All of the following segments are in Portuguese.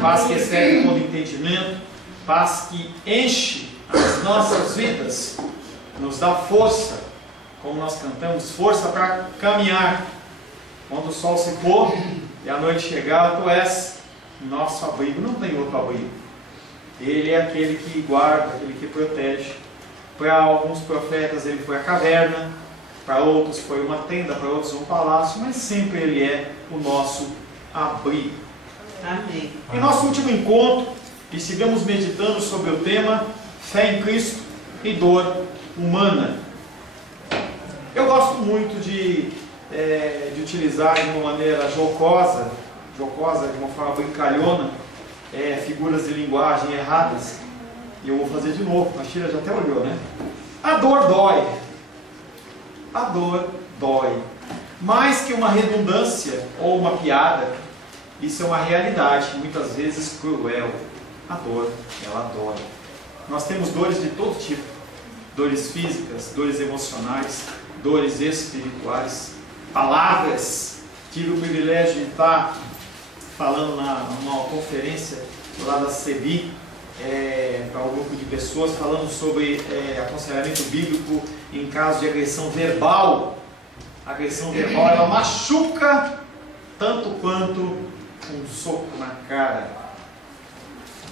Paz que excede todo entendimento, paz que enche as nossas vidas, nos dá força, como nós cantamos, força para caminhar. Quando o sol se pôr e a noite chegar, tu és nosso abrigo, não tem outro abrigo. Ele é aquele que guarda, aquele que protege. Para alguns profetas ele foi a caverna, para outros foi uma tenda, para outros um palácio, mas sempre ele é o nosso abrigo. Amém. Em nosso último encontro, estivemos meditando sobre o tema fé em Cristo e dor humana. Eu gosto muito de utilizar de uma maneira jocosa, de uma forma brincalhona, figuras de linguagem erradas. E eu vou fazer de novo, a Shira já até olhou, né? A dor dói. A dor dói. Mais que uma redundância ou uma piada, isso é uma realidade, muitas vezes cruel. A dor, ela dói. Nós temos dores de todo tipo. Dores físicas, dores emocionais, dores espirituais. Palavras. Tive o privilégio de estar falando numa conferência lá da CEBI, para um grupo de pessoas, falando sobre aconselhamento bíblico em caso de agressão verbal. A agressão verbal, ela machuca tanto quanto um soco na cara.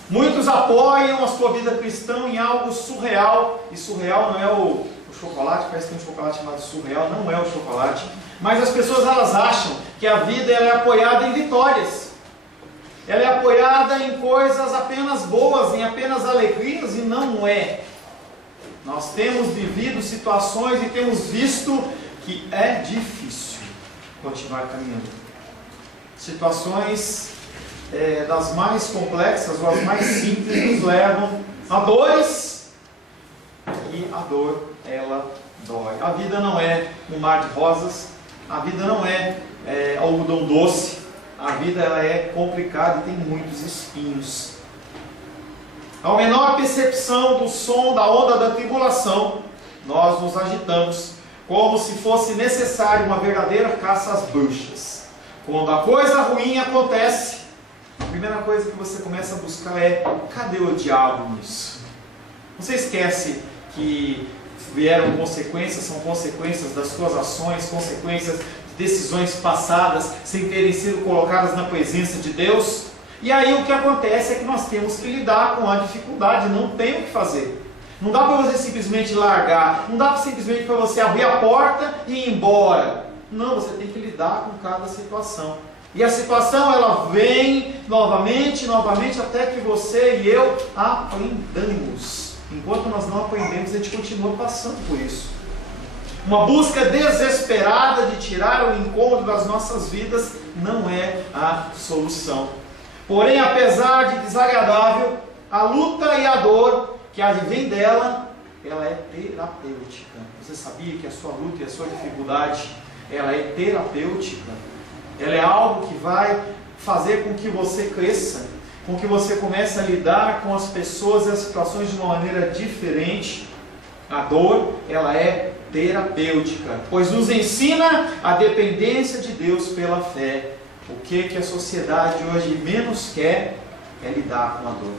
Muitos apoiam a sua vida cristã em algo surreal, e surreal não é o chocolate, parece que tem um chocolate chamado surreal, não é o chocolate, mas as pessoas elas acham que a vida ela é apoiada em vitórias. Ela é apoiada em coisas apenas boas, em apenas alegrias, e não é. Nós temos vivido situações e temos visto que é difícil continuar caminhando. Situações das mais complexas ou as mais simples nos levam a dores, e a dor, ela dói. A vida não é um mar de rosas, a vida não é algodão doce. A vida ela é complicada e tem muitos espinhos. Ao menor percepção do som da onda da tribulação, nós nos agitamos, como se fosse necessário uma verdadeira caça às bruxas. Quando a coisa ruim acontece, a primeira coisa que você começa a buscar é: cadê o diabo nisso? Você esquece que vieram consequências, são consequências das suas ações, consequências de decisões passadas sem terem sido colocadas na presença de Deus. E aí o que acontece é que nós temos que lidar com a dificuldade, não tem o que fazer. Não dá para você simplesmente largar, não dá simplesmente para você abrir a porta e ir embora. Não, você tem que lidar com cada situação. E a situação ela vem novamente, até que você e eu aprendamos. Enquanto nós não aprendemos, a gente continua passando por isso. Uma busca desesperada de tirar o incômodo das nossas vidas não é a solução. Porém, apesar de desagradável, a luta e a dor que advém dela, ela é terapêutica. Você sabia que a sua luta e a sua dificuldade, ela é terapêutica? Ela é algo que vai fazer com que você cresça, com que você comece a lidar com as pessoas e as situações de uma maneira diferente. A dor, ela é terapêutica, pois nos ensina a dependência de Deus pela fé. O que a sociedade hoje menos quer é lidar com a dor.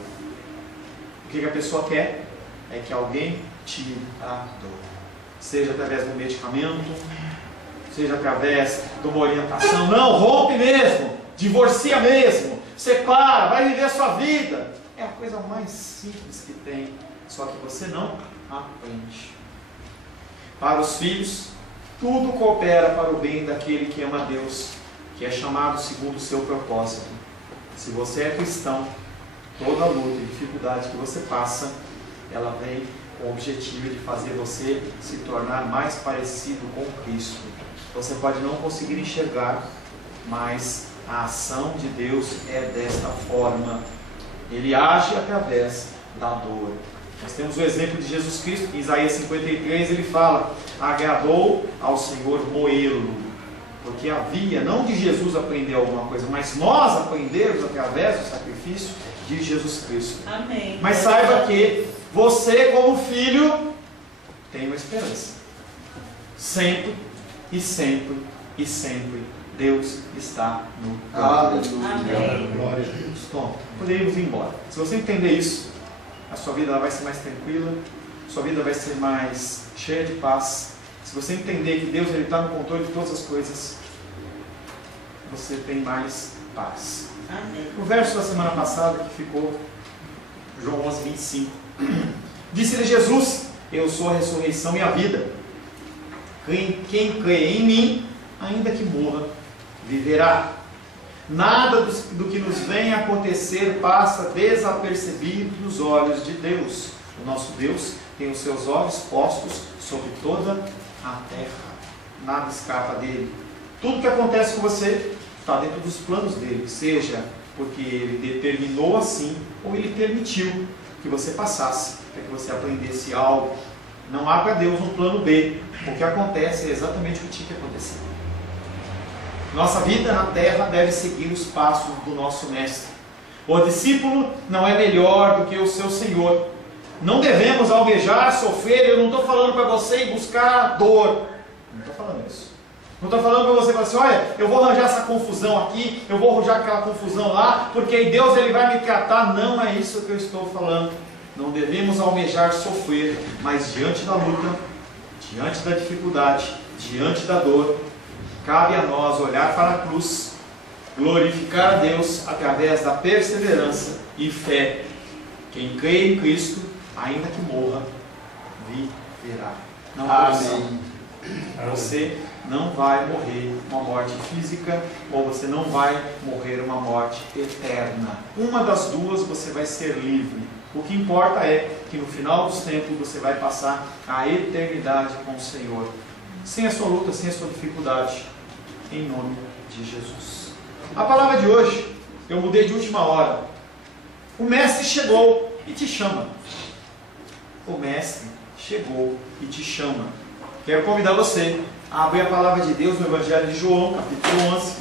O que a pessoa quer é que alguém tire a dor, seja através do medicamento, seja através de uma orientação. Não, rompe mesmo, divorcia mesmo, separa, vai viver a sua vida. É a coisa mais simples que tem, só que você não aprende. Para os filhos, tudo coopera para o bem daquele que ama a Deus, que é chamado segundo o seu propósito. Se você é cristão, toda luta e dificuldade que você passa, ela vem com o objetivo de fazer você se tornar mais parecido com Cristo. Você pode não conseguir enxergar, mas a ação de Deus é desta forma. Ele age através da dor. Nós temos o exemplo de Jesus Cristo, em Isaías 53 ele fala: agradou ao Senhor moê-lo, porque havia, não de Jesus aprender alguma coisa, mas nós aprendemos através do sacrifício de Jesus Cristo. Amém. Mas saiba que você, como filho, tem uma esperança. Sempre, e sempre, e sempre Deus está no Aleluia. Glória a Deus. Bom, poderíamos ir embora. Se você entender isso, a sua vida vai ser mais tranquila, sua vida vai ser mais cheia de paz. Se você entender que Deus está no controle de todas as coisas, você tem mais paz. Amém. O verso da semana passada que ficou, João 11, 25. Disse-lhe Jesus: eu sou a ressurreição e a vida. Quem crê em mim, ainda que morra, viverá. Nada do que nos vem a acontecer passa desapercebido dos olhos de Deus. O nosso Deus tem os seus olhos postos sobre toda a terra. Nada escapa dele. Tudo que acontece com você está dentro dos planos dele, seja porque ele determinou assim, ou ele permitiu que você passasse, para que você aprendesse algo. Não há para Deus um plano B. O que acontece é exatamente o que tinha que acontecer. Nossa vida na terra deve seguir os passos do nosso mestre. O discípulo não é melhor do que o seu Senhor. Não devemos almejar, sofrer. Eu não estou falando para você ir buscar dor. Não estou falando isso. Não estou falando para você falar assim: olha, eu vou arranjar essa confusão aqui, eu vou arranjar aquela confusão lá, porque aí Deus ele vai me tratar. Não é isso que eu estou falando. Não devemos almejar sofrer, mas diante da luta, diante da dificuldade, diante da dor, cabe a nós olhar para a cruz, glorificar a Deus através da perseverança e fé. Quem crê em Cristo, ainda que morra, viverá. Não Amém. Você não vai morrer uma morte física, ou você não vai morrer uma morte eterna. Uma das duas você vai ser livre. O que importa é que no final dos tempos você vai passar a eternidade com o Senhor, sem a sua luta, sem a sua dificuldade, em nome de Jesus. A palavra de hoje, eu mudei de última hora. O Mestre chegou e te chama. O Mestre chegou e te chama. Quero convidar você a abrir a palavra de Deus no Evangelho de João, capítulo 11.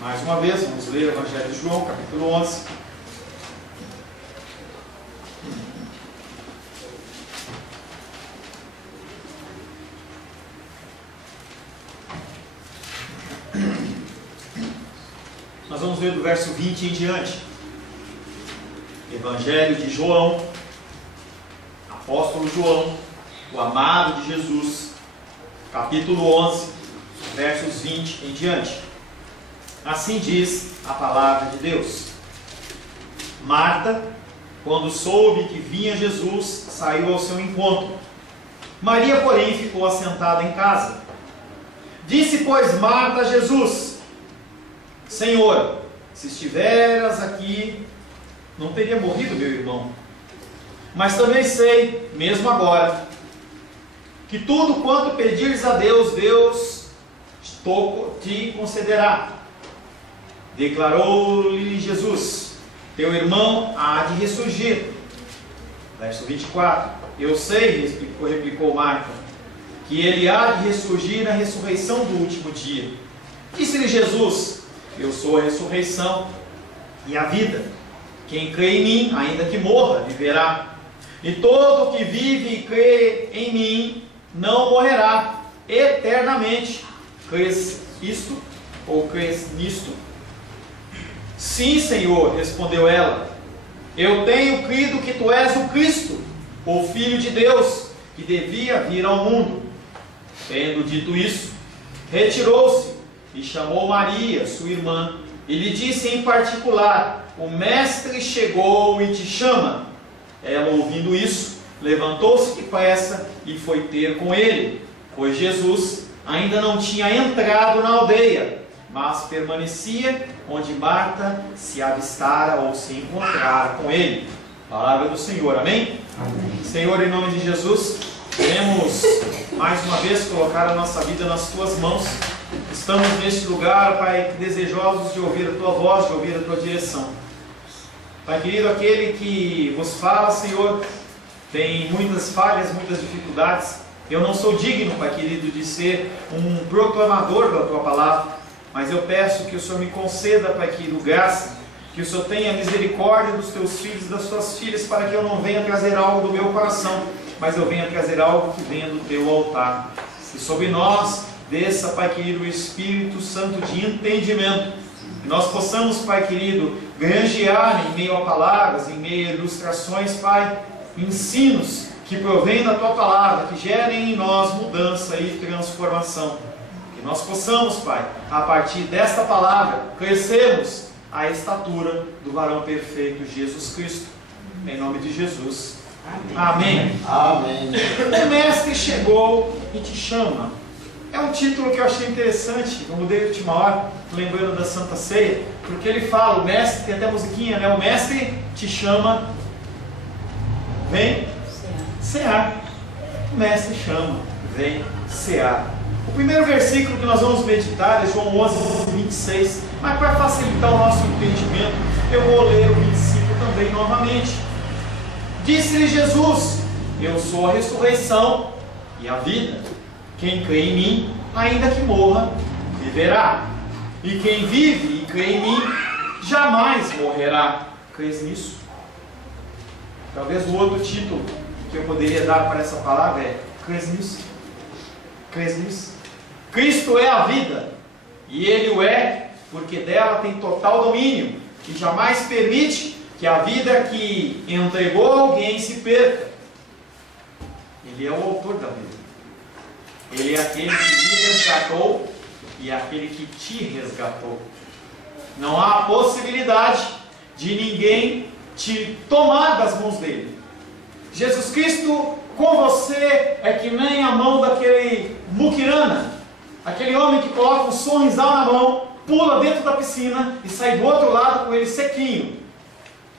Mais uma vez, vamos ler o Evangelho de João, capítulo 11. Nós vamos ver do verso 20 em diante. Evangelho de João, apóstolo João, o amado de Jesus, capítulo 11, versos 20 em diante. Assim diz a palavra de Deus. Marta, quando soube que vinha Jesus, saiu ao seu encontro. Maria, porém, ficou assentada em casa. Disse, pois, Marta a Jesus: Senhor, se estiveras aqui, não teria morrido meu irmão. Mas também sei, mesmo agora, que tudo quanto pedires a Deus, Deus te concederá. Declarou-lhe Jesus: teu irmão há de ressurgir. Verso 24. Eu sei, replicou Marta, que ele há de ressurgir na ressurreição do último dia. Disse-lhe Jesus: eu sou a ressurreição e a vida. Quem crê em mim, ainda que morra, viverá. E todo o que vive e crê em mim não morrerá eternamente. Crês isto ou crês nisto? Sim, Senhor, respondeu ela. Eu tenho crido que tu és o Cristo, o Filho de Deus, que devia vir ao mundo. Tendo dito isso, retirou-se e chamou Maria, sua irmã, e lhe disse em particular: o Mestre chegou e te chama. Ela, ouvindo isso, levantou-se depressa e foi ter com ele, pois Jesus ainda não tinha entrado na aldeia, mas permanecia onde Marta se avistara ou se encontrara com ele. Palavra do Senhor, amém? Amém. Senhor, em nome de Jesus, queremos mais uma vez colocar a nossa vida nas tuas mãos. Estamos neste lugar, Pai, desejosos de ouvir a tua voz, de ouvir a tua direção. Pai querido, aquele que vos fala, Senhor, tem muitas falhas, muitas dificuldades. Eu não sou digno, Pai querido, de ser um proclamador da tua palavra, mas eu peço que o Senhor me conceda, Pai querido, graça, que o Senhor tenha misericórdia dos teus filhos e das tuas filhas, para que eu não venha trazer algo do meu coração, mas eu venha trazer algo que venha do teu altar. E sobre nós desça, Pai querido, o Espírito Santo de entendimento. Que nós possamos, Pai querido, granjear em meio a palavras, em meio a ilustrações, Pai, ensinos que provêm da Tua Palavra, que gerem em nós mudança e transformação. Que nós possamos, Pai, a partir desta palavra, crescermos à estatura do varão perfeito, Jesus Cristo. Em nome de Jesus. Amém. Amém. O Mestre chegou e te chama. É um título que eu achei interessante, eu mudei de última hora, lembrando da Santa Ceia, porque ele fala, o Mestre, tem até musiquinha, né? O Mestre te chama, vem cear. O Mestre chama, vem cear. O primeiro versículo que nós vamos meditar é João 11, 26, mas para facilitar o nosso entendimento, eu vou ler o 25 também novamente. Disse-lhe Jesus, eu sou a ressurreição e a vida. Quem crê em mim, ainda que morra, viverá. E quem vive e crê em mim, jamais morrerá. Crês nisso? Talvez o outro título que eu poderia dar para essa palavra é: crês nisso? Crês nisso? Cristo é a vida, e Ele o é, porque dela tem total domínio, e jamais permite que a vida que entregou a alguém se perca. Ele é o autor da vida. Ele é aquele que me resgatou e é aquele que te resgatou. Não há possibilidade de ninguém te tomar das mãos dele. Jesus Cristo com você é que nem a mão daquele muquirana, aquele homem que coloca um sorrisal na mão, pula dentro da piscina e sai do outro lado com ele sequinho.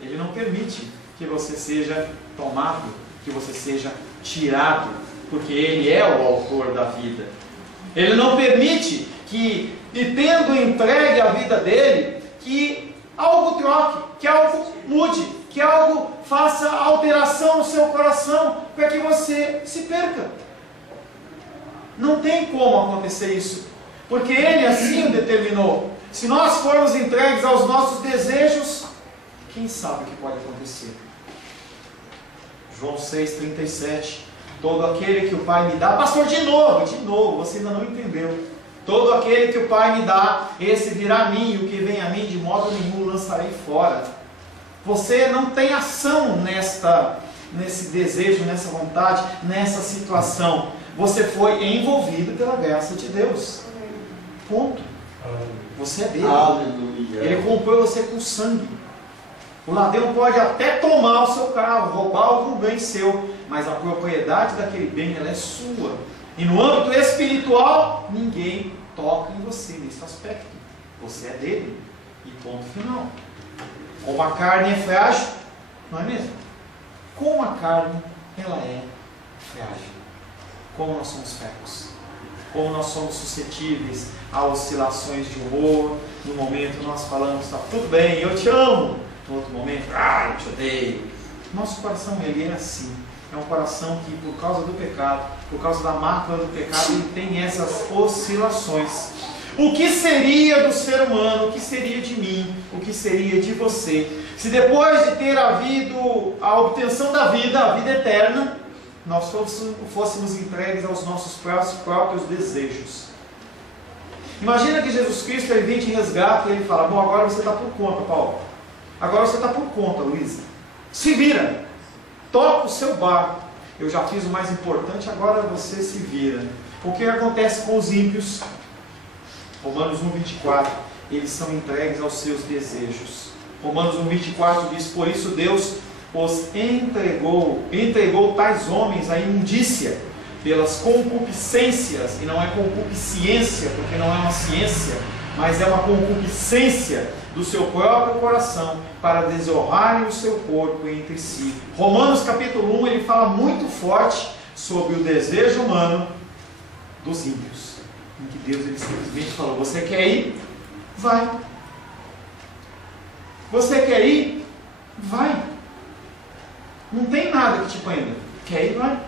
Ele não permite que você seja tomado, que você seja tirado, porque Ele é o autor da vida. Ele não permite que, e tendo entregue a vida dele, que algo troque, que algo mude, que algo faça alteração no seu coração, para que você se perca. Não tem como acontecer isso, porque Ele assim o determinou. Se nós formos entregues aos nossos desejos, quem sabe o que pode acontecer? João 6,37. Todo aquele que o Pai me dá, pastor, de novo, você ainda não entendeu. Todo aquele que o Pai me dá, esse virá a mim, e o que vem a mim, de modo nenhum lançarei fora. Você não tem ação nesse desejo, nessa vontade, nessa situação. Você foi envolvido pela graça de Deus. Ponto. Você é dele. Aleluia. Ele comprou você com sangue. O ladrão pode até tomar o seu carro, roubar algum bem seu, mas a propriedade daquele bem, ela é sua. E no âmbito espiritual, ninguém toca em você nesse aspecto. Você é dele. E ponto final. Como a carne é frágil, não é mesmo? Como a carne, ela é frágil. Como nós somos fracos. Como nós somos suscetíveis a oscilações de humor. No momento nós falamos, está tudo bem, eu te amo. No outro momento, eu te odeio. Nosso coração, ele é assim. É um coração que, por causa do pecado, por causa da mácula do pecado, ele tem essas oscilações. O que seria do ser humano? O que seria de mim? O que seria de você? Se depois de ter havido a obtenção da vida, a vida eterna, nós fôssemos entregues aos nossos próprios desejos. Imagina que Jesus Cristo, ele vem te resgata e ele fala: bom, agora você está por conta, Paulo. Agora você está por conta, Luísa. Se vira. Toca o seu barco. Eu já fiz o mais importante, agora você se vira. O que acontece com os ímpios? Romanos 1,24. Eles são entregues aos seus desejos. Romanos 1,24 diz: por isso Deus os entregou tais homens à imundícia, pelas concupiscências, e não é concupiscência, porque não é uma ciência, mas é uma concupiscência do seu próprio coração, para desonrarem o seu corpo entre si. Romanos capítulo 1, ele fala muito forte sobre o desejo humano dos ímpios, em que Deus, ele simplesmente falou: você quer ir? Vai. Você quer ir? Vai. Não tem nada que te prenda. Quer ir? Vai.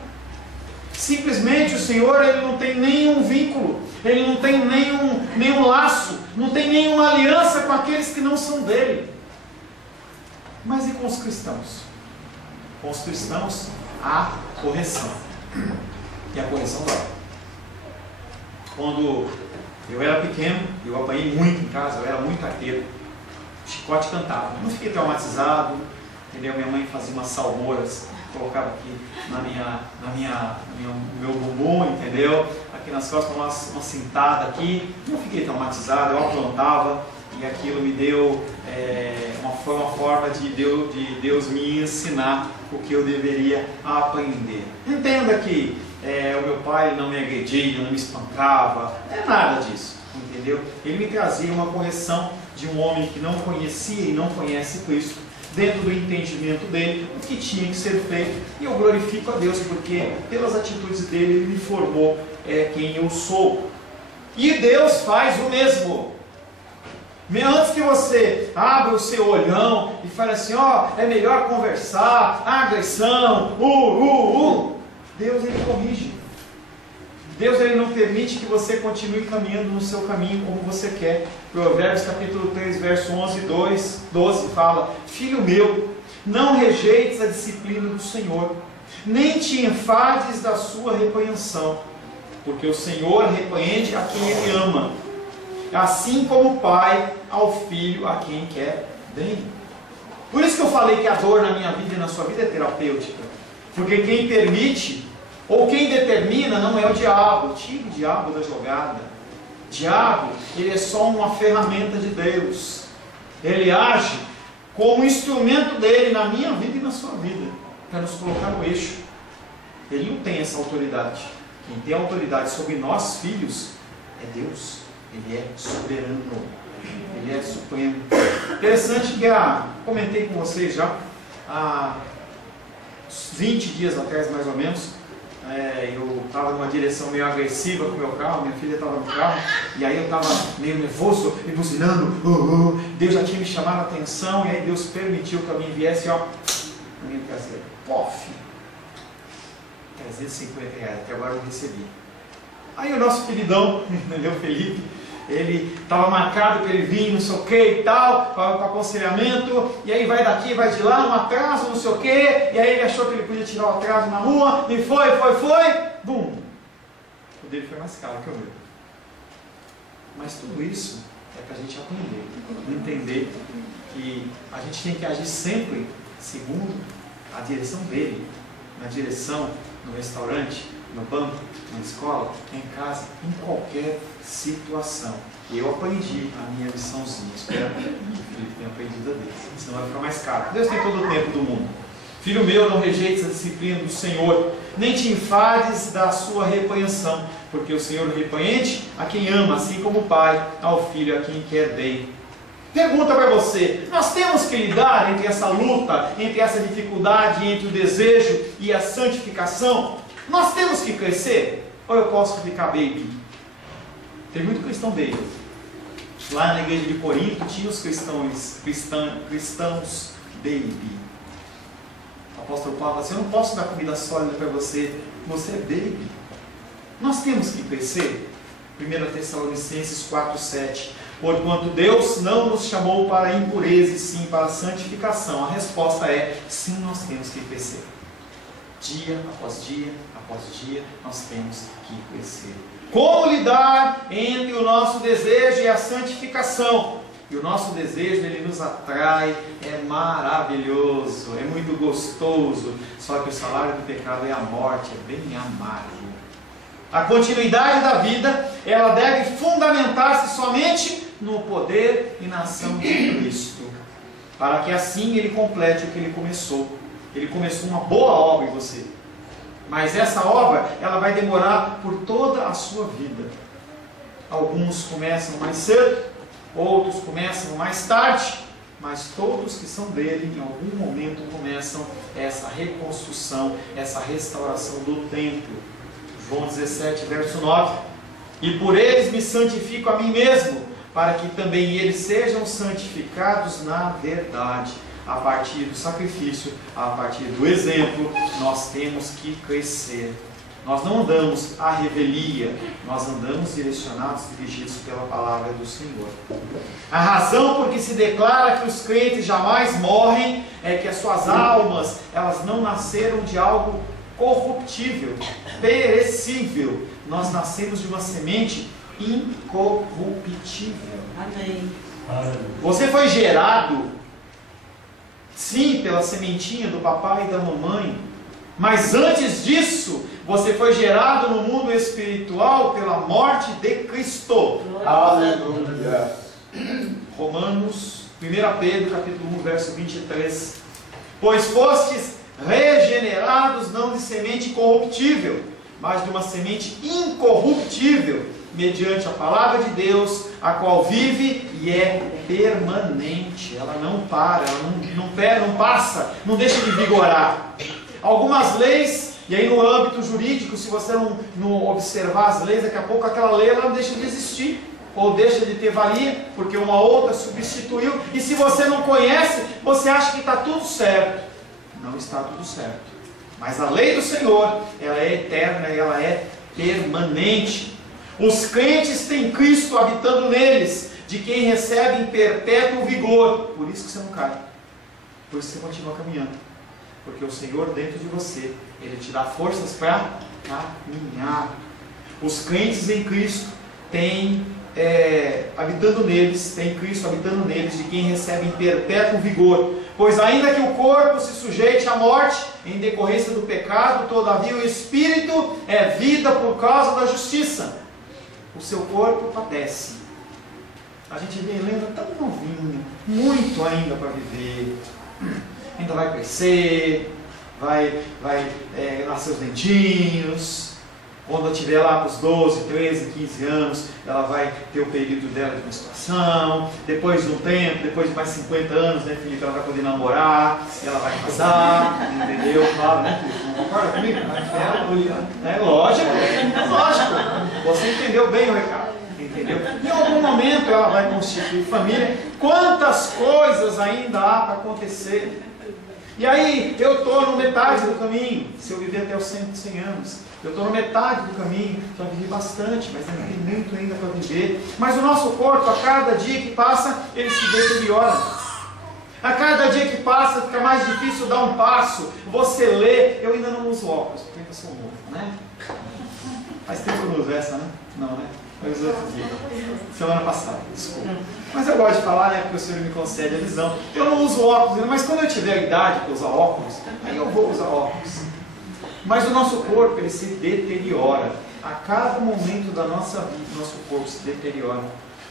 Simplesmente o Senhor, ele não tem nenhum vínculo, ele não tem nenhum laço, não tem nenhuma aliança com aqueles que não são dele. Mas e com os cristãos? Com os cristãos, há correção. E a correção dói. Quando eu era pequeno, eu apanhei muito em casa, eu era muito arteiro. O chicote cantava. Eu não fiquei traumatizado, entendeu? Minha mãe fazia umas salmouras, colocava aqui no meu bumbum, entendeu? Aqui nas costas, uma cintada aqui. Não fiquei traumatizado, eu aprontava e aquilo me deu uma forma de Deus me ensinar o que eu deveria aprender. Entenda que o meu pai não me agredia, não me espancava, não é nada disso, entendeu? Ele me trazia uma correção de um homem que não conhecia e não conhece Cristo, dentro do entendimento dele, o que tinha que ser feito, e eu glorifico a Deus, porque pelas atitudes dele, ele me formou quem eu sou. E Deus faz o mesmo. Antes que você abra o seu olhão e fale assim, é melhor conversar, agressão, Deus, ele corrige. Deus, ele não permite que você continue caminhando no seu caminho como você quer. Provérbios capítulo 3, verso 11 e 12 fala: Filho meu, não rejeites a disciplina do Senhor, nem te enfades da sua repreensão, porque o Senhor repreende a quem ele ama, assim como o pai ao filho a quem quer bem. Por isso que eu falei que a dor na minha vida e na sua vida é terapêutica, porque quem permite ou quem determina não é o diabo. Tira o diabo da jogada. O diabo, ele é só uma ferramenta de Deus. Ele age como instrumento dele na minha vida e na sua vida, para nos colocar no eixo. Ele não tem essa autoridade. Quem tem autoridade sobre nós, filhos, é Deus. Ele é soberano. Ele é supremo. Interessante que comentei com vocês já há 20 dias atrás, mais ou menos. Eu estava numa direção meio agressiva com o meu carro, minha filha estava no carro, e aí eu estava meio nervoso e buzinando. Deus já tinha me chamado a atenção, e aí Deus permitiu que alguém viesse, na minha traseira. Pof! R$350, até agora eu recebi. Aí o nosso queridão, o Felipe, ele estava marcado para ele vir, não sei o que e tal, para aconselhamento, e aí vai daqui, vai de lá, um atraso, não sei o que, e aí ele achou que ele podia tirar o atraso na rua, e foi, bum! O dele foi mais caro que o meu. Mas tudo isso é para a gente aprender, entender que a gente tem que agir sempre segundo a direção dele, na direção, no restaurante, no banco, na escola, em casa, em qualquer situação. E eu aprendi a minha liçãozinha. Espero que o Felipe tenha aprendido a dele, senão vai ficar mais caro. Deus tem todo o tempo do mundo. Filho meu, não rejeites a disciplina do Senhor, nem te enfades da sua repreensão, porque o Senhor repreende a quem ama, assim como o pai ao filho a quem quer bem. Pergunta para você: nós temos que lidar entre essa luta, entre essa dificuldade, entre o desejo e a santificação? Nós temos que crescer? Ou eu posso ficar baby? Tem muito cristão baby. Lá na igreja de Corinto tinha os cristãos baby. O apóstolo Paulo fala assim: eu não posso dar comida sólida para você, você é baby. Nós temos que crescer. 1 Tessalonicenses 4:7. Porquanto Deus não nos chamou para a impureza, e sim para a santificação. A resposta é: sim, nós temos que crescer. Dia após dia, nós temos que crescer. Como lidar entre o nosso desejo e a santificação? E o nosso desejo, ele nos atrai, é maravilhoso, é muito gostoso. Só que o salário do pecado é a morte, é bem amargo. A continuidade da vida, ela deve fundamentar-se somente no poder e na ação de Cristo, para que assim ele complete o que ele começou. Ele começou uma boa obra em você, mas essa obra, ela vai demorar por toda a sua vida. Alguns começam mais cedo, outros começam mais tarde, mas todos que são dele, em algum momento começam essa reconstrução, essa restauração do templo. João 17, verso 9. E por eles me santifico a mim mesmo, para que também eles sejam santificados na verdade. A partir do sacrifício, a partir do exemplo, nós temos que crescer. Nós não andamos à revelia, nós andamos direcionados, dirigidos pela palavra do Senhor. A razão por que se declara que os crentes jamais morrem é que as suas almas, elas não nasceram de algo corruptível, perecível. Nós nascemos de uma semente incorruptível. Amém. Você foi gerado, sim, pela sementinha do papai e da mamãe, mas antes disso, você foi gerado no mundo espiritual pela morte de Cristo. Aleluia. Romanos, 1 Pedro, capítulo 1, verso 23. Pois fostes regenerados não de semente corruptível, mas de uma semente incorruptível, mediante a palavra de Deus, a qual vive e é permanente. Ela não para, ela não passa, não deixa de vigorar. Algumas leis, e aí no âmbito jurídico, se você não observar as leis, daqui a pouco aquela lei ela deixa de existir, ou deixa de ter valia, porque uma outra substituiu, e se você não conhece, você acha que está tudo certo. Não está tudo certo. Mas a lei do Senhor, ela é eterna e ela é permanente. Os crentes têm Cristo habitando neles, de quem recebem perpétuo vigor. Por isso que você não cai. Por isso que você continua caminhando. Porque o Senhor dentro de você, Ele te dá forças para caminhar. Os crentes em Cristo têm habitando neles, tem Cristo habitando neles, de quem recebem perpétuo vigor. Pois ainda que o corpo se sujeite à morte, em decorrência do pecado, todavia o Espírito é vida por causa da justiça. O seu corpo padece. A gente vê Helena tão novinha, muito ainda para viver. Ainda vai crescer, vai nascer os dentinhos. Quando eu estiver lá para os 12, 13, 15 anos, ela vai ter o período dela de menstruação. Depois de um tempo, depois de mais 50 anos, né, Felipe, ela vai poder namorar, ela vai casar, entendeu? Claro, né, Felipe? Não concorda comigo? É lógico. Você entendeu bem o recado. Entendeu? Em algum momento ela vai constituir família. Quantas coisas ainda há para acontecer? E aí, eu estou no metade do caminho. Se eu viver até os 100 anos, eu estou na metade do caminho. Já vivi bastante, mas ainda tem muito ainda para viver. Mas o nosso corpo, a cada dia que passa, ele se deteriora. A cada dia que passa, fica mais difícil dar um passo. Você lê. Eu ainda não uso óculos, porque eu sou novo, né? Faz tempo que eu não uso essa, né? Não, né? Eu uso outro dia. Semana passada, desculpa. Mas eu gosto de falar, né? Porque o Senhor me concede a visão. Eu não uso óculos ainda, mas quando eu tiver a idade para usar óculos, aí eu vou usar óculos. Mas o nosso corpo, ele se deteriora. A cada momento da nossa vida, o nosso corpo se deteriora.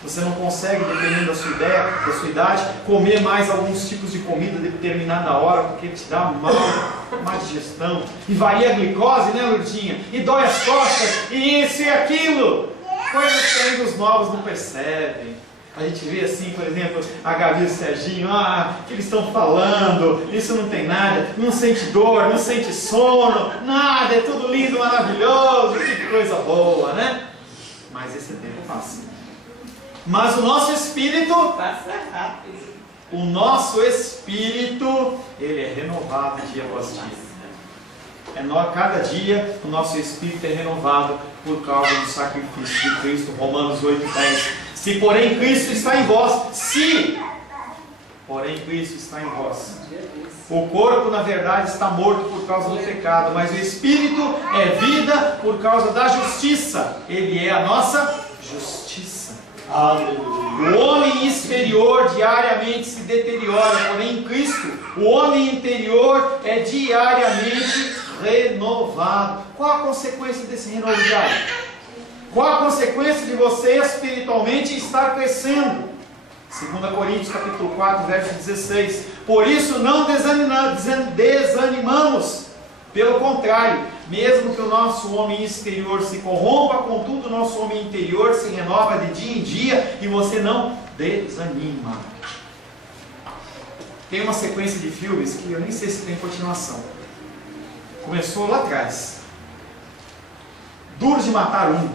Você não consegue, dependendo da sua ideia, da sua idade, comer mais alguns tipos de comida de determinada hora, porque ele te dá má digestão. E varia a glicose, né, Lourdinha? E dói as costas, e isso e aquilo. Coisas que ainda os novos não percebem. A gente vê assim, por exemplo, a Gabi e o Serginho, que eles estão falando, isso não tem nada, não sente dor, não sente sono, nada, é tudo lindo, maravilhoso, que coisa boa, né? Mas esse tempo passa. Mas o nosso espírito, Passa rápido. o nosso espírito, ele é renovado dia após dia. Cada dia o nosso espírito é renovado por causa do sacrifício de Cristo. Romanos 8:10. Se porém Cristo está em vós, o corpo na verdade está morto por causa do pecado, mas o espírito é vida por causa da justiça. Ele é a nossa justiça. Aleluia. O homem exterior diariamente se deteriora, porém em Cristo o homem interior é diariamente renovado. Qual a consequência desse renovo diário? Qual a consequência de você espiritualmente estar crescendo? 2 Coríntios capítulo 4, verso 16. Por isso não desanimamos. Pelo contrário, mesmo que o nosso homem exterior se corrompa, contudo o nosso homem interior se renova de dia em dia e você não desanima. Tem uma sequência de filmes que eu nem sei se tem continuação. Começou lá atrás. Duro de Matar 1.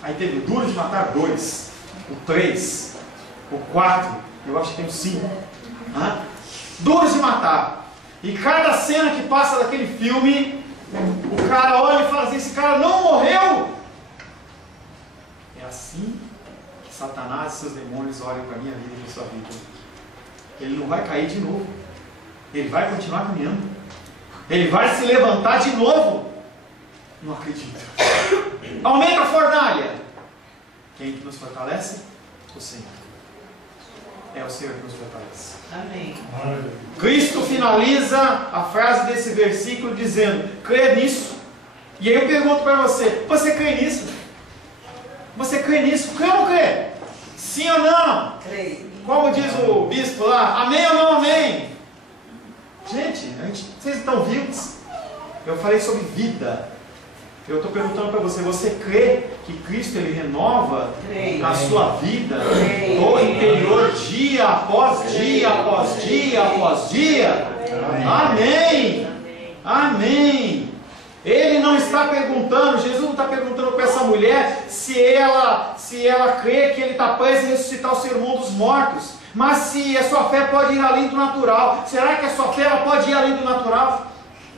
Aí teve o Duro de Matar 2. O 3. O 4. Eu acho que tem o 5. Duro de Matar. E cada cena que passa daquele filme, o cara olha e fala assim: esse cara não morreu. É assim que Satanás e seus demônios olham para a minha vida e para a sua vida. Ele não vai cair de novo. Ele vai continuar caminhando. Ele vai se levantar de novo? Não acredito. Aumenta a fornalha. Quem que nos fortalece? O Senhor. É o Senhor que nos fortalece. Amém. Cristo finaliza a frase desse versículo dizendo: crê nisso. E aí eu pergunto para você: você crê nisso? Você crê nisso? Crê ou não crê? Sim ou não? Creio. Como diz o bispo lá, amém ou não amém? Gente, vocês estão vivos? Eu falei sobre vida. Eu estou perguntando para você: você crê que Cristo ele renova a sua vida no interior dia após dia após dia após dia? Amém. Amém. Ele não está perguntando, Jesus não está perguntando para essa mulher se ela crê que ele está prestes a ressuscitar o seu irmão dos mortos, mas se a sua fé pode ir além do natural. Será que a sua fé ela pode ir além do natural?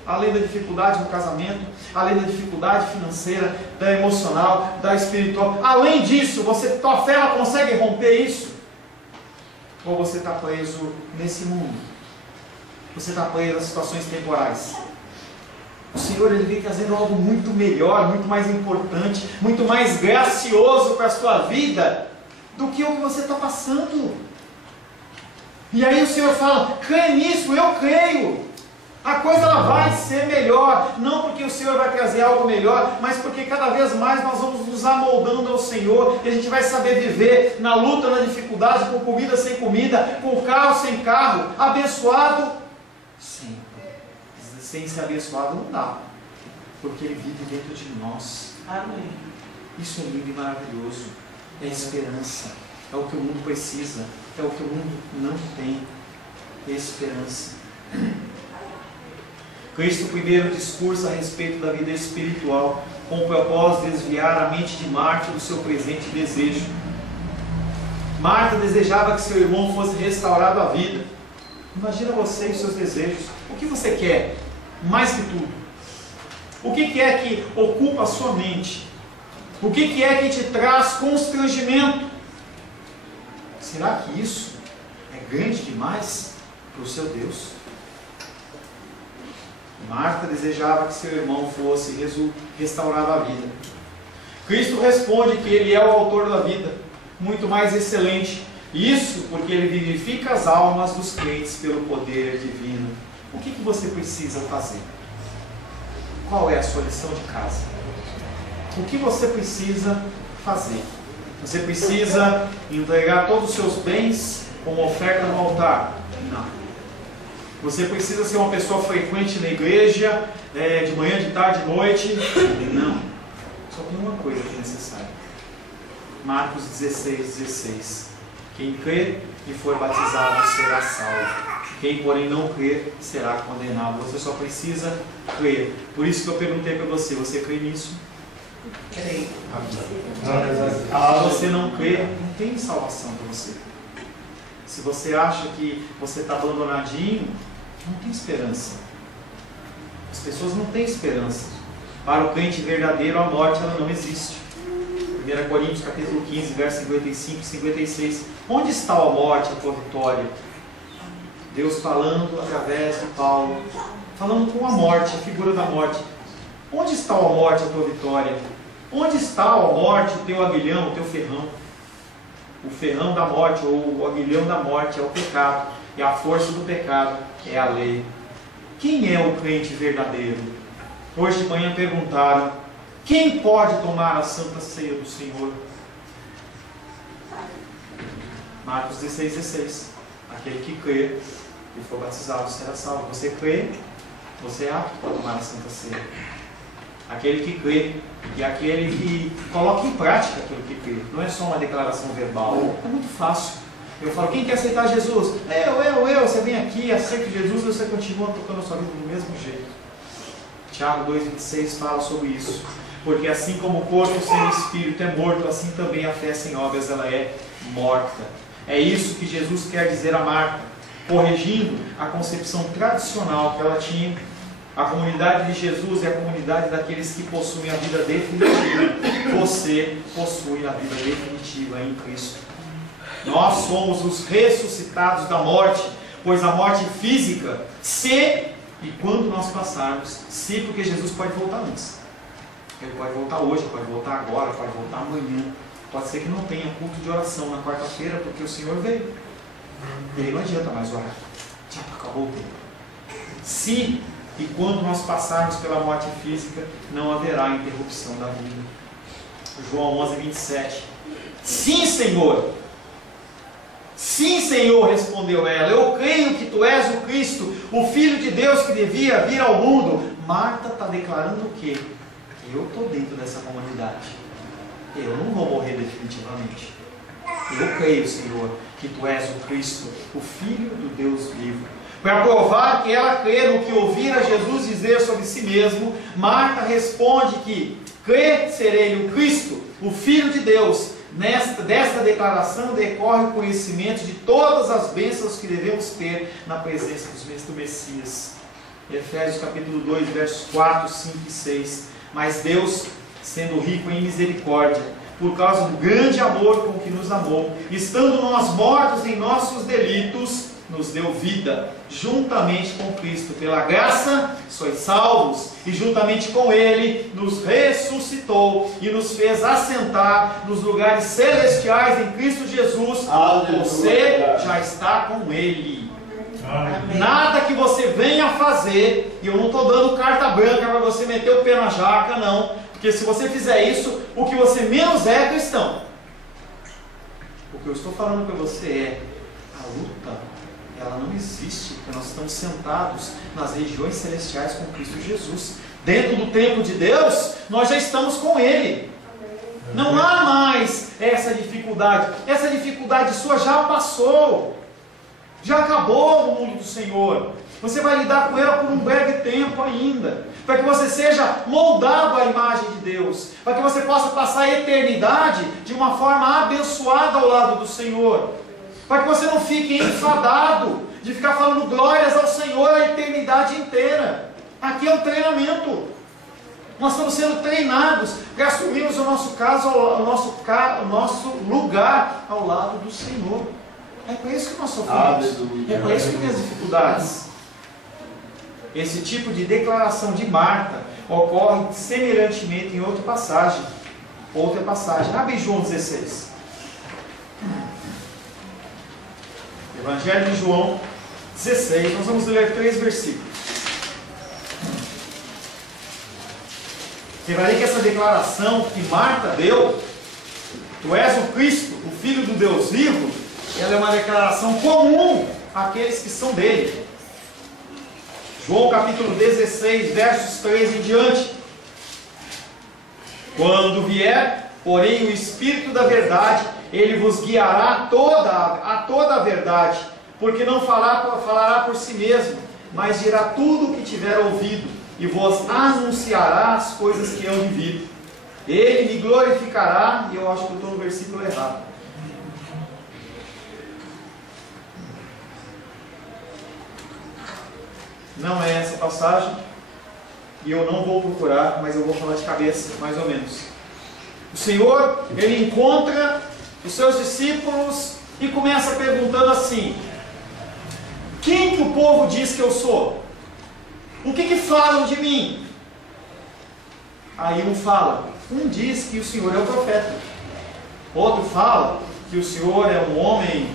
Além da dificuldade no casamento, além da dificuldade financeira, da emocional, da espiritual. Além disso, tua fé ela consegue romper isso? Ou você está preso nesse mundo? Você está preso a situações temporais? O Senhor ele vem trazendo algo muito melhor, muito mais importante, muito mais gracioso para a sua vida do que o que você está passando. E aí o Senhor fala: crê nisso, eu creio. A coisa ela vai ser melhor, não porque o Senhor vai trazer algo melhor, mas porque cada vez mais nós vamos nos amoldando ao Senhor, e a gente vai saber viver na luta, na dificuldade, com comida sem comida, com carro sem carro, abençoado sempre. Sem ser abençoado não dá, porque Ele vive dentro de nós. Amém. Isso é lindo e maravilhoso, é esperança, é o que o mundo precisa, é o que o mundo não tem, esperança. Cristo primeiro discursa a respeito da vida espiritual, com o propósito de desviar a mente de Marta do seu presente desejo. Marta desejava que seu irmão fosse restaurado à vida. Imagina você e os seus desejos. O que você quer? Mais que tudo. O que é que ocupa a sua mente? O que é que te traz constrangimento? Será que isso é grande demais para o seu Deus? Marta desejava que seu irmão fosse restaurado à vida. Cristo responde que Ele é o autor da vida, muito mais excelente. Isso porque Ele vivifica as almas dos crentes pelo poder divino. O que você precisa fazer? Qual é a sua lição de casa? O que você precisa fazer? Você precisa entregar todos os seus bens como oferta no altar? Não. Você precisa ser uma pessoa frequente na igreja, de manhã, de tarde, de noite? Não. Só tem uma coisa que é necessária. Marcos 16:16. Quem crê e for batizado será salvo. Quem, porém, não crer será condenado. Você só precisa crer. Por isso que eu perguntei para você: você crê nisso? Creio. Se você não crê, não tem salvação para você. Se você acha que você está abandonadinho, não tem esperança. As pessoas não têm esperança. Para o crente verdadeiro, a morte ela não existe. 1 Coríntios capítulo 15, versos 55 e 56. Onde está a morte, a tua vitória? Deus falando através de Paulo, falando com a morte, a figura da morte. Onde está a morte, a tua vitória? Onde está a morte, o teu aguilhão, o teu ferrão? O ferrão da morte, ou o aguilhão da morte, é o pecado. E a força do pecado é a lei. Quem é o crente verdadeiro? Hoje de manhã perguntaram: quem pode tomar a santa ceia do Senhor? Marcos 16:16. Aquele que crê e for batizado será salvo. Você crê, você é apto para tomar a santa ceia. Aquele que crê e aquele que coloca em prática aquilo que crê. Não é só uma declaração verbal. É muito fácil. Eu falo: quem quer aceitar Jesus? Eu. Você vem aqui, aceita Jesus e você continua tocando a sua vida do mesmo jeito. Tiago 2,26 fala sobre isso. Porque assim como o corpo sem espírito é morto, assim também a fé sem obras ela é morta. É isso que Jesus quer dizer a Marta, corrigindo a concepção tradicional que ela tinha. A comunidade de Jesus é a comunidade daqueles que possuem a vida definitiva. Você possui a vida definitiva em Cristo. Nós somos os ressuscitados da morte, pois a morte física se e quando nós passarmos, se porque Jesus pode voltar antes. Ele pode voltar hoje, pode voltar agora, pode voltar amanhã. Pode ser que não tenha culto de oração na quarta-feira, porque o Senhor veio. E aí não adianta mais orar. Já acabou o tempo. Se e quando nós passarmos pela morte física, não haverá interrupção da vida. João 11, 27. Sim, Senhor. Sim, Senhor, respondeu ela. Eu creio que tu és o Cristo, o Filho de Deus que devia vir ao mundo. Marta está declarando o quê? Eu estou dentro dessa comunidade. Eu não vou morrer definitivamente. Eu creio, Senhor, que tu és o Cristo, o Filho do Deus vivo. Para provar que ela crê no que ouvira Jesus dizer sobre si mesmo, Marta responde que crê ser ele o Cristo, o Filho de Deus. Desta declaração decorre o conhecimento de todas as bênçãos que devemos ter na presença do Messias. Efésios capítulo 2, versos 4, 5 e 6. Mas Deus, sendo rico em misericórdia, por causa do grande amor com que nos amou, estando nós mortos em nossos delitos, nos deu vida, juntamente com Cristo. Pela graça sois salvos, e juntamente com Ele nos ressuscitou e nos fez assentar nos lugares celestiais em Cristo Jesus. Aleluia. Você já está com Ele. Amém. Nada que você venha fazer, e eu não estou dando carta branca para você meter o pé na jaca, não, porque se você fizer isso, o que você menos é cristão. O que eu estou falando para você é a luta. Ela não existe, porque nós estamos sentados nas regiões celestiais com Cristo Jesus. Dentro do templo de Deus, nós já estamos com Ele. Não há mais essa dificuldade. Essa dificuldade sua já passou. Já acabou no mundo do Senhor. Você vai lidar com ela por um breve tempo ainda. Para que você seja moldado à imagem de Deus. Para que você possa passar a eternidade de uma forma abençoada ao lado do Senhor. Para que você não fique enfadado de ficar falando glórias ao Senhor a eternidade inteira. Aqui é um treinamento. Nós estamos sendo treinados para assumirmos o nosso caso, o nosso lugar ao lado do Senhor. É para isso que nós sofremos. É para isso que tem as dificuldades. Esse tipo de declaração de Marta ocorre semelhantemente em outra passagem. Abre João 16. Evangelho de João 16, nós vamos ler 3 versículos. Você vai ver que essa declaração que Marta deu, tu és o Cristo, o Filho do Deus vivo, ela é uma declaração comum àqueles que são dele. João capítulo 16, versos 3 em diante. Quando vier, porém, o Espírito da verdade, Ele vos guiará a toda a verdade, porque não falará por si mesmo, mas dirá tudo o que tiver ouvido, e vos anunciará as coisas que hão de vir. Ele me glorificará, e eu acho que eu estou no versículo errado. Não é essa passagem, e eu não vou procurar, mas eu vou falar de cabeça, mais ou menos. O Senhor, Ele encontra os seus discípulos e começa perguntando assim: quem que o povo diz que eu sou? O que falam de mim? Aí um diz que o Senhor é o profeta, outro fala que o Senhor é um homem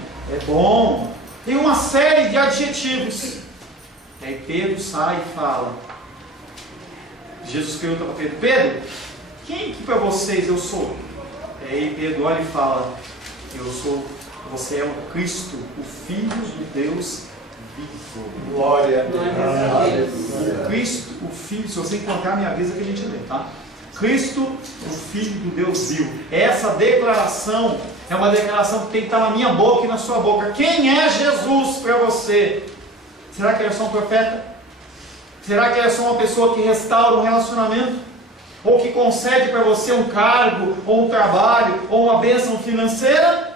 bom, tem uma série de adjetivos. E aí Pedro sai e fala, Jesus pergunta para Pedro: Pedro, quem que para vocês eu sou? E aí Pedro olha e fala: você é o Cristo, o Filho do Deus vivo. Glória a Deus. O Cristo, o Filho, se você encontrar, me avisa que a gente lê, tá? Cristo, o Filho do Deus vivo. Essa declaração é uma declaração que tem que estar na minha boca e na sua boca. Quem é Jesus para você? Será que ele é só um profeta? Será que ele é só uma pessoa que restaura um relacionamento? Ou que concede para você um cargo, ou um trabalho, ou uma bênção financeira?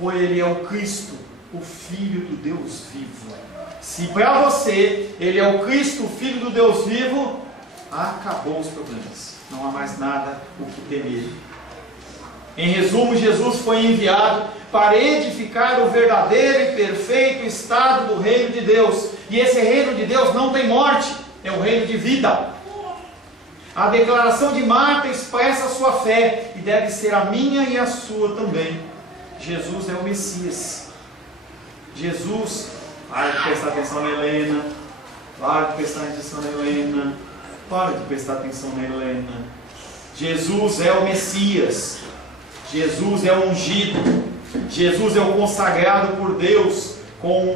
Ou ele é o Cristo, o Filho do Deus vivo? Se para você ele é o Cristo, o Filho do Deus vivo, acabou os problemas. Não há mais nada o que temer. Em resumo, Jesus foi enviado para edificar o verdadeiro e perfeito estado do reino de Deus, E esse reino de Deus não tem morte, é o reino de vida. A declaração de Marta expressa a sua fé, e deve ser a minha e a sua também. Jesus é o Messias. Jesus, para de prestar atenção na Helena, para de prestar atenção na Helena, para de prestar atenção na Helena. Jesus é o Messias, Jesus é o ungido, Jesus é o consagrado por Deus com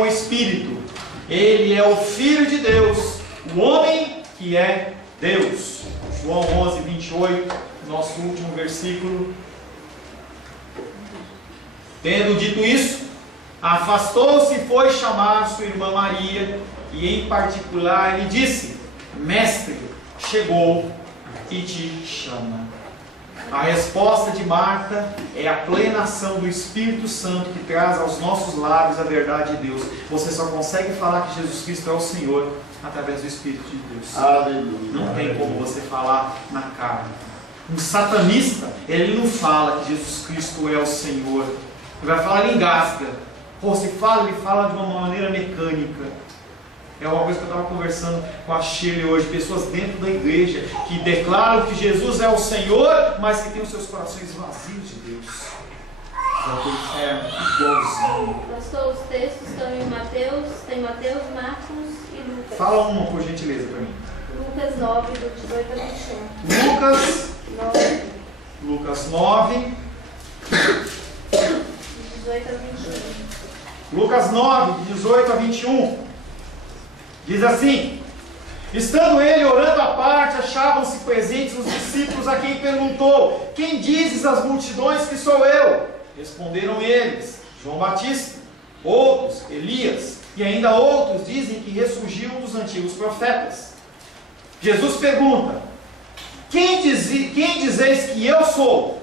o Espírito. Ele é o Filho de Deus, o homem que é Deus. João 11, 28, nosso último versículo. Tendo dito isso, afastou-se e foi chamar sua irmã Maria, e em particular lhe disse: Mestre, chegou e te chama. A resposta de Marta é a plena ação do Espírito Santo que traz aos nossos lábios a verdade de Deus. Você só consegue falar que Jesus Cristo é o Senhor através do Espírito de Deus. Aleluia. Não tem como você falar na carne. Um satanista, ele não fala que Jesus Cristo é o Senhor. Ele vai falar, ele engasga. Ou se fala, ele fala de uma maneira mecânica. É uma coisa que eu estava conversando com a Shirley hoje. Pessoas dentro da igreja que declaram que Jesus é o Senhor, mas que têm os seus corações vazios de Deus. É igualzinho. Pastor, os textos estão em Mateus, tem Mateus, Marcos e Lucas. Fala uma, por gentileza, para mim. Lucas 9, do 18 a 21. Lucas 9. 18 a 21. Lucas 9, de 18 a 21. Diz assim: estando ele orando à parte, achavam-se presentes os discípulos, a quem perguntou: quem dizes às multidões que sou eu? Responderam eles: João Batista, outros, Elias, e ainda outros dizem que ressurgiu um dos antigos profetas. Jesus pergunta: quem dizeis que eu sou?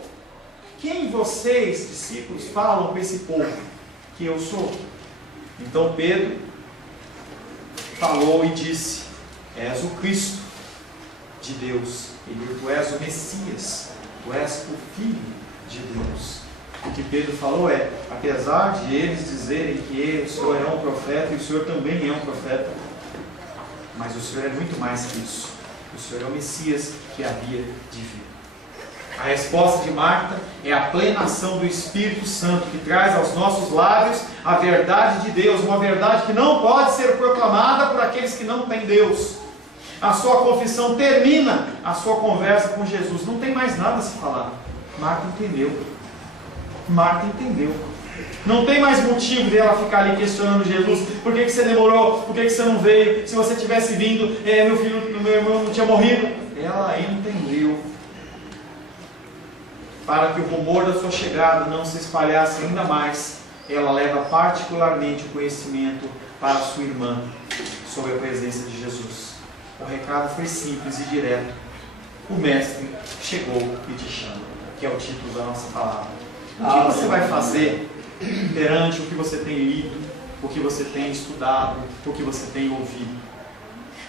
Quem vocês, discípulos, falam para esse povo que eu sou? Então Pedro falou e disse: és o Cristo de Deus, tu és o Messias, tu és o Filho de Deus. O que Pedro falou é: apesar de eles dizerem que o Senhor é um profeta, e o Senhor também é um profeta, mas o Senhor é muito mais que isso. O Senhor é o Messias que havia de vir. A resposta de Marta é a plena ação do Espírito Santo, que traz aos nossos lábios a verdade de Deus, uma verdade que não pode ser proclamada por aqueles que não têm Deus. A sua confissão termina a sua conversa com Jesus. Não tem mais nada a se falar. Marta entendeu. Marta entendeu. Não tem mais motivo dela ficar ali questionando Jesus. Por que você demorou? Por que você não veio? Se você tivesse vindo, meu irmão não tinha morrido. Ela entendeu. Para que o rumor da sua chegada não se espalhasse ainda mais, ela leva particularmente o conhecimento para sua irmã sobre a presença de Jesus. O recado foi simples e direto. O Mestre chegou e te chama, que é o título da nossa palavra. O que você vai fazer perante o que você tem lido, o que você tem estudado, o que você tem ouvido?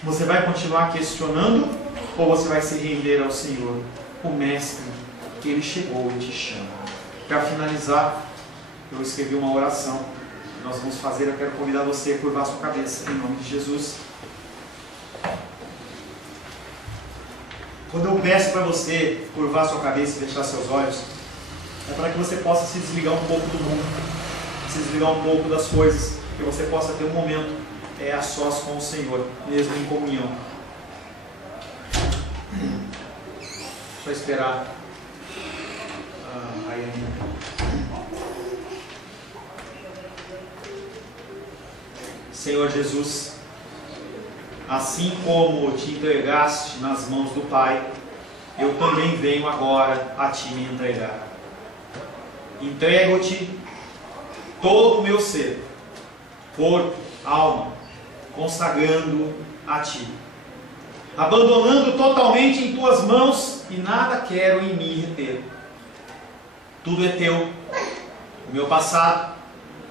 Você vai continuar questionando ou você vai se render ao Senhor? O Mestre, que Ele chegou e te chama. Para finalizar, eu escrevi uma oração que nós vamos fazer. Eu quero convidar você a curvar sua cabeça em nome de Jesus. Quando eu peço para você curvar sua cabeça e fechar seus olhos, é para que você possa se desligar um pouco do mundo, se desligar um pouco das coisas, que você possa ter um momento a sós com o Senhor, mesmo em comunhão. Só esperar a Yane. Senhor Jesus, assim como te entregaste nas mãos do Pai, eu também venho agora a ti me entregar. Entrego-te todo o meu ser, corpo, alma, consagrando a ti, abandonando totalmente em tuas mãos, e nada quero em mim reter. Tudo é teu, o meu passado,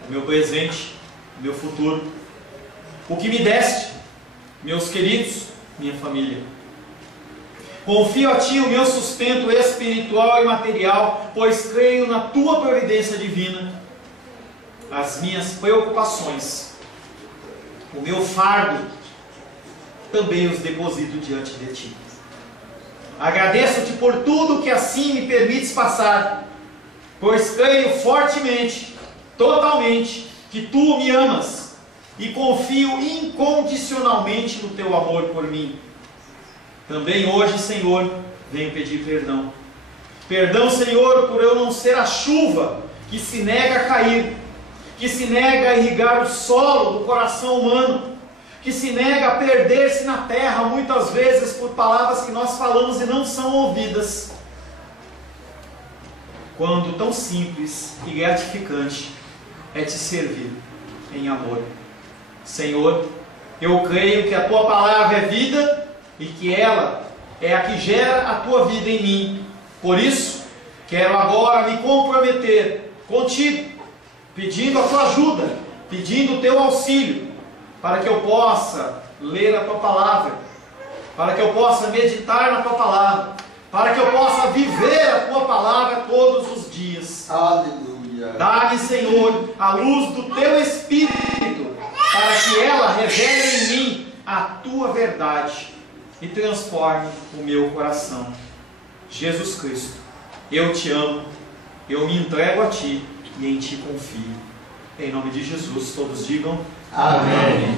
o meu presente, o meu futuro, o que me deste, meus queridos, minha família. Confio a ti o meu sustento espiritual e material, pois creio na tua providência divina. As minhas preocupações o meu fardo também os deposito diante de ti. Agradeço-te por tudo que assim me permites passar, pois creio fortemente, totalmente, que tu me amas e confio incondicionalmente no teu amor por mim. Também hoje, Senhor, venho pedir perdão. Perdão, Senhor, por eu não ser a chuva que se nega a cair, que se nega a irrigar o solo do coração humano, que se nega a perder-se na terra, muitas vezes por palavras que nós falamos e não são ouvidas, quando tão simples e gratificante é te servir em amor. Senhor, eu creio que a tua palavra é vida e que ela é a que gera a tua vida em mim. Por isso, quero agora me comprometer contigo, pedindo a tua ajuda, pedindo o teu auxílio, para que eu possa ler a tua palavra, para que eu possa meditar na tua palavra, para que eu possa viver a tua palavra todos os dias. Aleluia. Dá-me, Senhor, a luz do teu Espírito, para que ela revele em mim a tua verdade e transforme o meu coração. Jesus Cristo, eu te amo, eu me entrego a ti e em ti confio. Em nome de Jesus, todos digam amém.